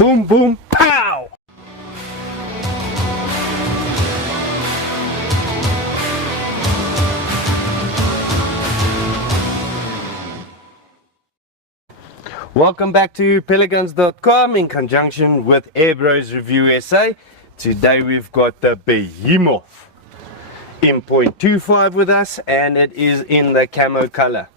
Boom, boom, pow! Welcome back to pelletguns.com in conjunction with Airbros Review SA. Today we've got the Behemoth in .25 with us, and it is in the camo color.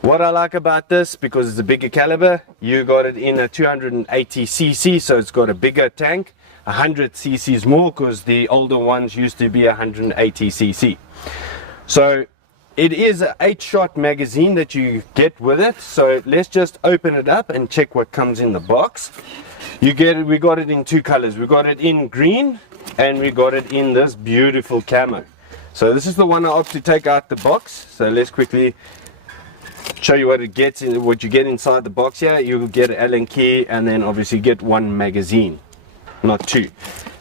What I like about this, because it's a bigger caliber, you got it in a 280cc, so it's got a bigger tank. 100 cc's more, because the older ones used to be 180cc. So it is an 8-shot magazine that you get with it. So let's just open it up and check what comes in the box. We got it in two colors. We got it in green and we got it in this beautiful camo. So this is the one I opted to take out the box. So let's quickly show you what it gets in, what you get inside the box here. You'll get an Allen key and then obviously get one magazine, not two.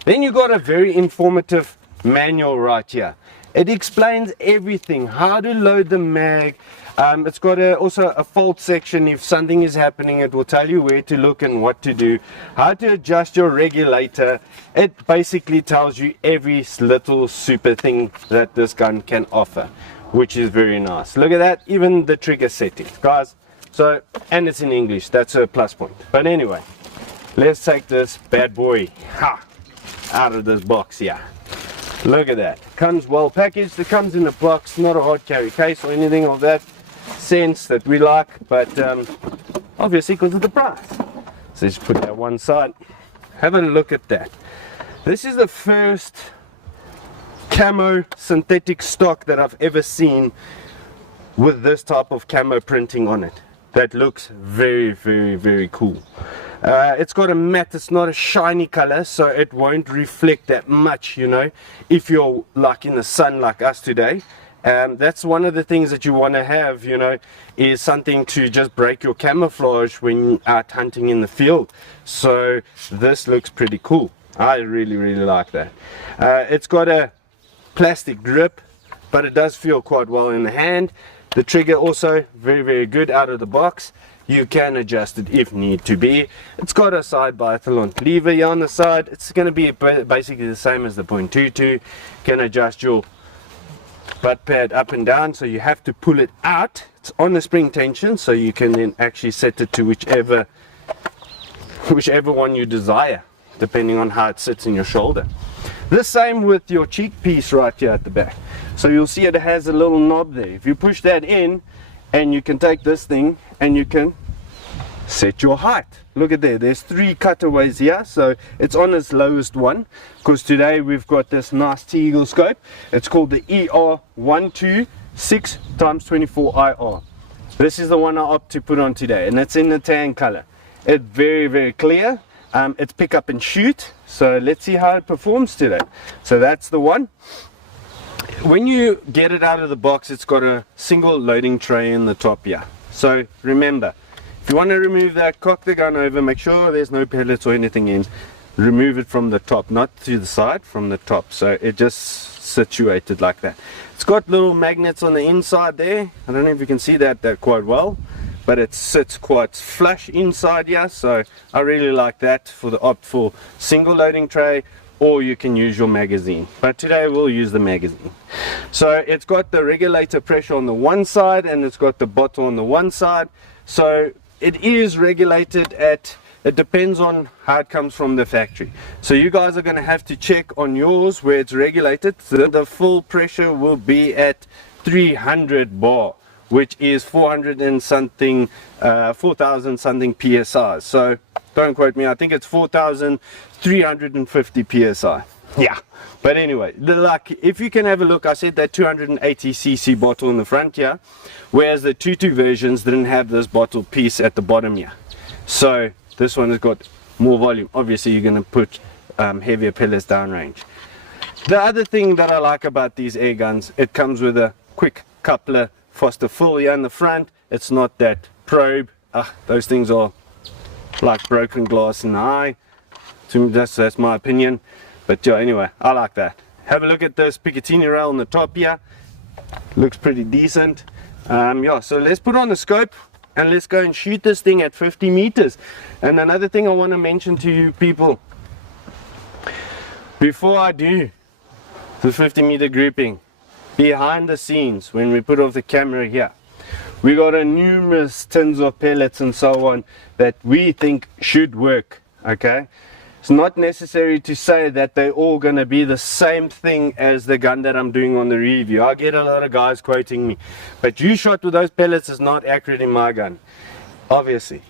Then you got a very informative manual right here. It explains everything, how to load the mag. It's got also a fault section. If something is happening, it will tell you where to look and what to do, how to adjust your regulator. It basically tells you every little super thing that this gun can offer, which is very nice. Look at that, even the trigger settings, guys. So, and it's in English, that's a plus point. But anyway, let's take this bad boy out of this box here. Look at that. Comes well packaged. It comes in a box, not a hard carry case or anything of that sense that we like, but obviously because of the price. So let's put that one side. Have a look at that. This is the first camo synthetic stock that I've ever seen with this type of camo printing on it. That looks very, very, very cool. It's got a matte, it's not a shiny color, so it won't reflect that much, you know, if you're like in the sun like us today. That's one of the things that you want to have, you know, is something to just break your camouflage when you're out hunting in the field. So this looks pretty cool. I really, really like that. It's got a plastic grip, but it does feel quite well in the hand. The trigger also very, very good out of the box. You can adjust it if need to be. It's got a side biathlon lever here on the side. It's going to be basically the same as the .22. You can adjust your butt pad up and down, so you have to pull it out. It's on the spring tension, so you can then actually set it to whichever one you desire, depending on how it sits in your shoulder. The same with your cheek piece right here at the back. So you'll see it has a little knob there. If you push that in, and you can take this thing and you can set your height. Look at there, there's 3 cutaways here, so it's on its lowest one, because today we've got this nice T-Eagle scope. It's called the ER126x24IR. This is the one I opt to put on today, and it's in the tan color. It's very, very clear. It's pick up and shoot, so let's see how it performs today. So that's the one. When you get it out of the box, it's got a single loading tray in the top here. So remember, if you want to remove that, cock the gun over, make sure there's no pellets or anything in. Remove it from the top, not to the side, from the top. So it just situated like that. It's got little magnets on the inside there. I don't know if you can see that quite well, but it sits quite flush inside here. So I really like that for the opt for single loading tray, or you can use your magazine, but today we'll use the magazine. So it's got the regulator pressure on the one side, and it's got the bottle on the one side. So it is regulated at, it depends on how it comes from the factory. So you guys are going to have to check on yours where it's regulated. So the full pressure will be at 300 bar, which is 4,000 something PSI. So don't quote me, I think it's 4,350 PSI. Yeah, but anyway, if you can have a look, I said that 280cc bottle in the front here, whereas the 2.2 versions didn't have this bottle piece at the bottom here. So this one has got more volume. Obviously you're going to put heavier pellets downrange. The other thing that I like about these air guns, it comes with a quick coupler Foster fill here in the front. It's not that probe. Those things are like broken glass in the eye. That's my opinion, but yeah, anyway, I like that. Have a look at this Picatinny rail on the top here. Looks pretty decent. Yeah, so let's put on the scope and let's go and shoot this thing at 50 meters. And another thing I want to mention to you people, before I do the 50-meter grouping, behind the scenes, when we put off the camera here, we got a numerous tins of pellets and so on that we think should work. Okay, it's not necessary to say that they're all going to be the same thing as the gun that I'm doing on the review. I get a lot of guys quoting me, but you shot with those pellets is not accurate in my gun. Obviously,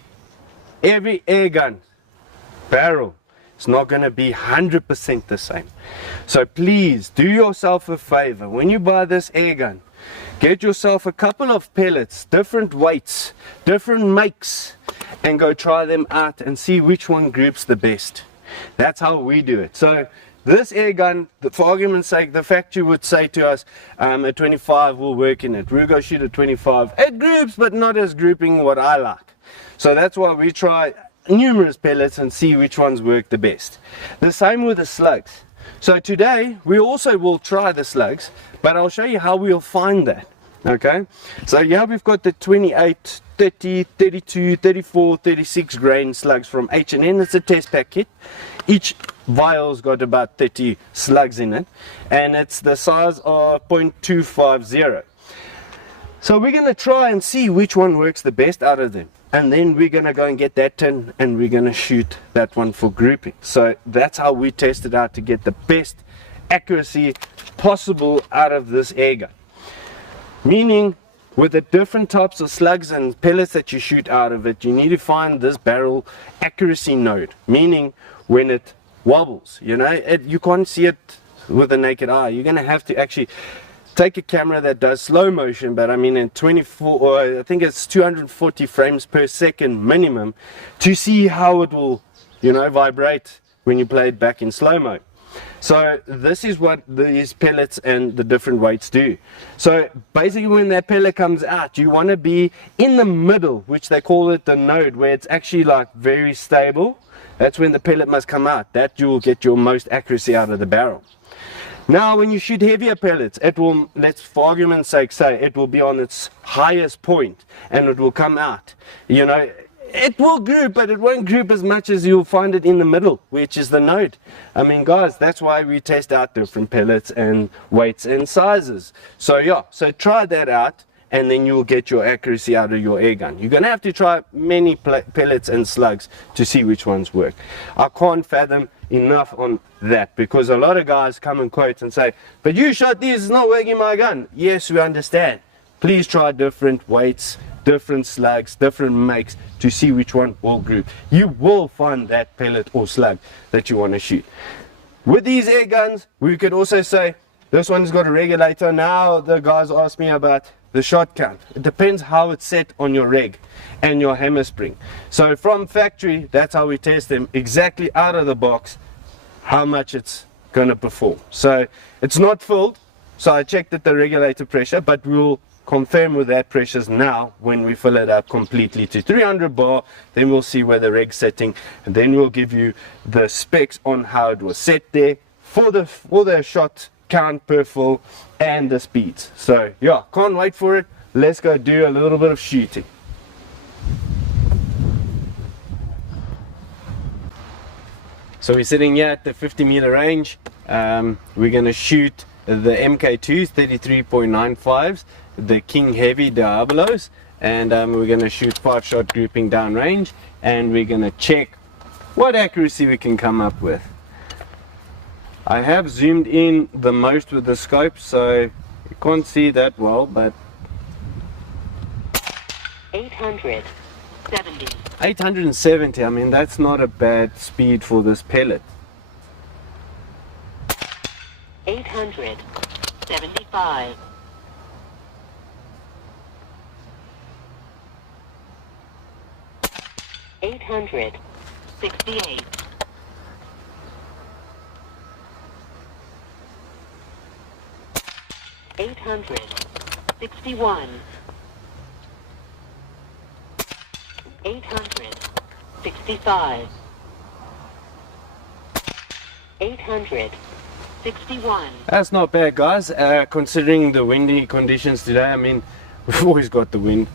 every air gun barrel is not going to be 100% the same. So please do yourself a favor. When you buy this air gun, get yourself a couple of pellets, different weights, different makes, and go try them out and see which one groups the best. That's how we do it. So this air gun, for argument's sake, the factory would say to us, a 25 will work in it. We'll go shoot a 25. It groups, but not as grouping what I like. So that's why we try numerous pellets and see which ones work the best. The same with the slugs. So today we also will try the slugs, but I'll show you how we'll find that. Okay, so yeah, we've got the 28, 30, 32, 34, 36 grain slugs from H&N. It's a test pack kit. Each vial's got about 30 slugs in it, and it's the size of .250. So we're going to try and see which one works the best out of them, and then we're going to go and get that tin and we're going to shoot that one for grouping. So that's how we test it out to get the best accuracy possible out of this air gun. Meaning, with the different types of slugs and pellets that you shoot out of it, you need to find this barrel accuracy node. Meaning, when it wobbles, you know, you can't see it with the naked eye. You're going to have to actually take a camera that does slow motion, but I mean in 24, or I think it's 240 frames per second minimum, to see how it will, you know, vibrate when you play it back in slow mo. So this is what these pellets and the different weights do. So basically when that pellet comes out, you want to be in the middle, which they call it the node, where it's actually like very stable. That's when the pellet must come out. That you will get your most accuracy out of the barrel. Now when you shoot heavier pellets, it will, let's for argument's sake say, it will be on its highest point and it will come out. You know, it will group, but it won't group as much as you'll find it in the middle, which is the node. I mean guys, that's why we test out different pellets and weights and sizes. So yeah, so try that out and then you'll get your accuracy out of your air gun. You're going to have to try many pellets and slugs to see which ones work. I can't fathom enough on that, because a lot of guys come and quote and say, but you shot these, it's not working my gun. Yes, we understand. Please try different weights, different slugs, different makes to see which one will group. You will find that pellet or slug that you want to shoot. With these air guns, we could also say, this one's got a regulator. Now the guys ask me about the shot count. It depends how it's set on your reg and your hammer spring. So from factory, that's how we test them, exactly out of the box, how much it's going to perform. So it's not filled, so I checked at the regulator pressure, but we'll confirm with that pressures now when we fill it up completely to 300 bar. Then we'll see where the reg's setting, and then we'll give you the specs on how it was set there for the shot count per fill and the speeds. So yeah, can't wait for it. Let's go do a little bit of shooting. So we're sitting here at the 50-meter range. We're going to shoot the MKIIs, 33.95s, the King Heavy Diabolos, and we're going to shoot 5-shot grouping down range, and we're going to check what accuracy we can come up with. I have zoomed in the most with the scope, so you can't see that well, but 870, I mean that's not a bad speed for this pellet. 875. 868. 861. 865. 861. That's not bad, guys, considering the windy conditions today. I mean, we've always got the wind.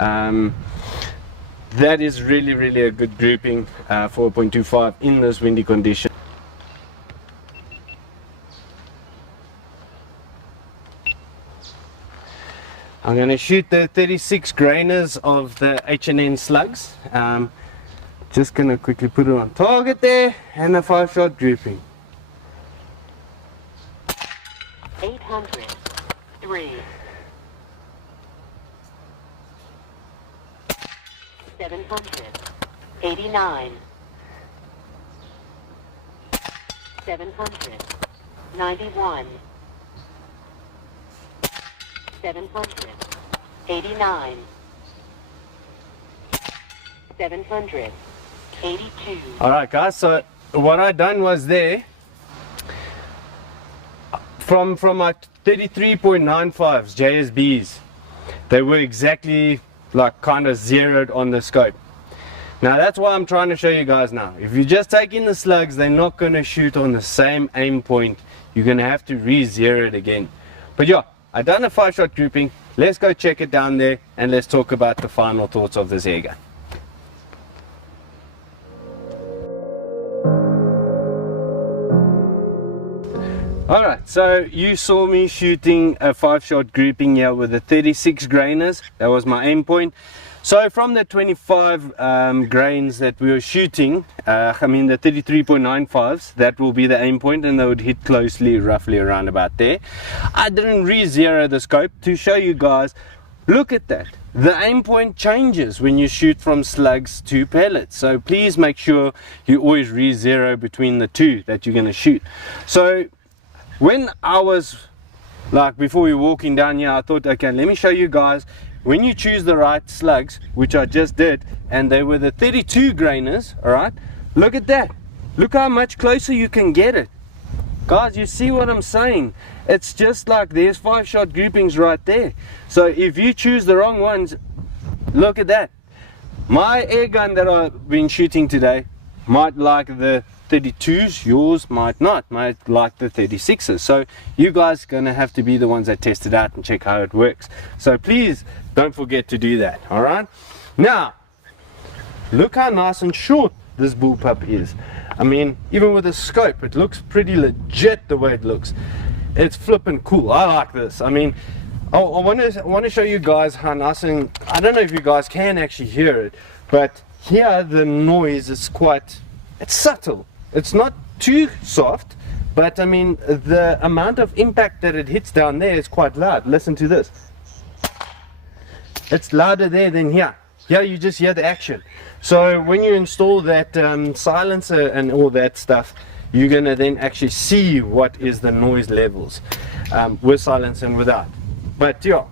That is really a good grouping for a .25 in this windy condition. I'm going to shoot the 36 grainers of the H&N slugs. Just going to quickly put it on target there, and a 5-shot grouping. 800. 3. 700. 89. 700. 91. 700. 89. 700. 82. Alright guys, so what I done was there, from my 33.95s JSBs, they were exactly like kind of zeroed on the scope. Now that's what I'm trying to show you guys now. If you just take in the slugs, they're not going to shoot on the same aim point. You're going to have to re-zero it again. But yeah, I done a 5-shot grouping. Let's go check it down there, and let's talk about the final thoughts of this airgun. Alright, so you saw me shooting a 5-shot grouping here with the 36 grainers. That was my aim point. So from the 25 grains that we were shooting, I mean the 33.95s, that will be the aim point, and they would hit closely, roughly around about there. I didn't re-zero the scope to show you guys. Look at that. The aim point changes when you shoot from slugs to pellets. So please make sure you always re-zero between the two that you're going to shoot. So when I was, like before we were walking down here, I thought, okay, let me show you guys, when you choose the right slugs, which I just did, and they were the 32 grainers, alright, look at that. Look how much closer you can get it. Guys, you see what I'm saying? It's just like there's 5-shot groupings right there. So if you choose the wrong ones, look at that. My airgun that I've been shooting today might like the 32s, yours might not, might like the 36s. So you guys are going to have to be the ones that test it out and check how it works. So please don't forget to do that. Alright, now look how nice and short this Bullpup is. I mean, even with the scope, it looks pretty legit the way it looks. It's flipping cool. I like this. I mean, I want to show you guys how nice, and I don't know if you guys can actually hear it, but here the noise is it's subtle. It's not too soft, but I mean the amount of impact that it hits down there is quite loud. Listen to this. It's louder there than here. Here you just hear the action. So when you install that silencer and all that stuff, you're gonna then actually see what is the noise levels with silence and without. But yeah,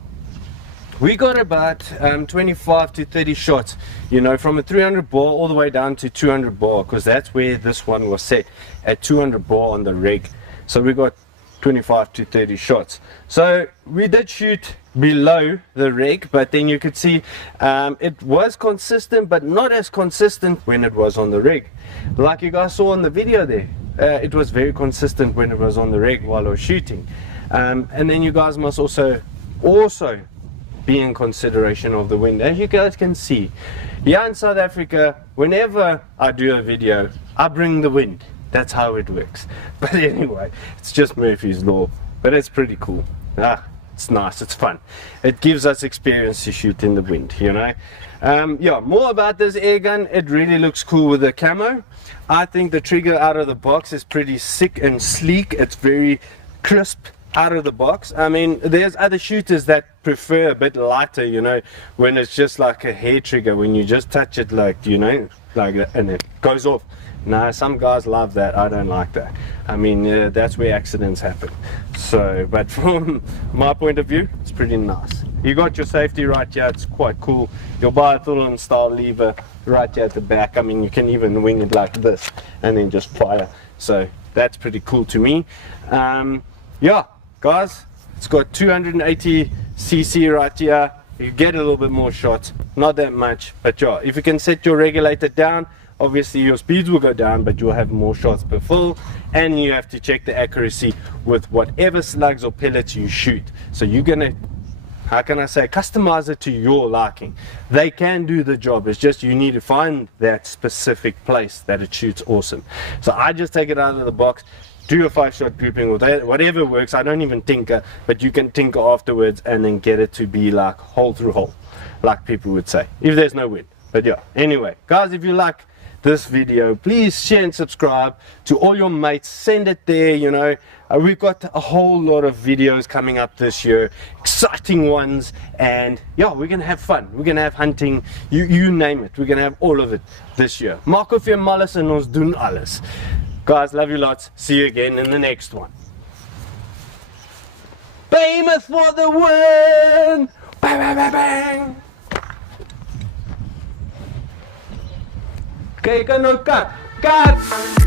we got about 25 to 30 shots, you know, from a 300 bar all the way down to 200 bar, because that's where this one was set, at 200 bar on the rig. So we got 25 to 30 shots. So we did shoot below the rig, but then you could see it was consistent, but not as consistent when it was on the rig. Like you guys saw in the video there, it was very consistent when it was on the rig while I was shooting. And then you guys must also be in consideration of the wind. As you guys can see, here in South Africa, whenever I do a video, I bring the wind. That's how it works. But anyway, it's just Murphy's Law. But it's pretty cool. It's nice, it's fun. It gives us experience to shoot in the wind, you know. Yeah, more about this airgun. It really looks cool with the camo. I think the trigger out of the box is pretty sick and sleek. It's very crisp out of the box. I mean, there's other shooters that prefer a bit lighter, you know, when it's just like a hair trigger, when you just touch it, like, you know, like that, and it goes off. Now some guys love that. I don't like that. I mean, that's where accidents happen. So, but from my point of view, it's pretty nice. You got your safety right here. It's quite cool. Your biathlon style lever right here at the back. I mean, you can even wing it like this and then just fire. So that's pretty cool to me. Yeah, guys, it's got 280 cc right here. You get a little bit more shots, not that much, but yeah, if you can set your regulator down, obviously your speeds will go down, but you'll have more shots per fill, and you have to check the accuracy with whatever slugs or pellets you shoot. So you're gonna how can I say, customize it to your liking. They can do the job. It's just you need to find that specific place that it shoots awesome. So I just take it out of the box, do a 5-shot grouping with that, whatever works. I don't even tinker, but you can tinker afterwards and then get it to be like hole through hole, like people would say, if there's no wind. But yeah, anyway, guys, if you like this video, please share and subscribe to all your mates. Send it there. You know, we've got a whole lot of videos coming up this year, exciting ones, and yeah, we're gonna have fun. We're gonna have hunting, you name it, we're gonna have all of it this year. Maak of jou mal is en ons doen alles. Guys, love you lots. See you again in the next one. Behemoth for the win! Bang, bang, bang, bang! Kyk aan nou kat. Kat!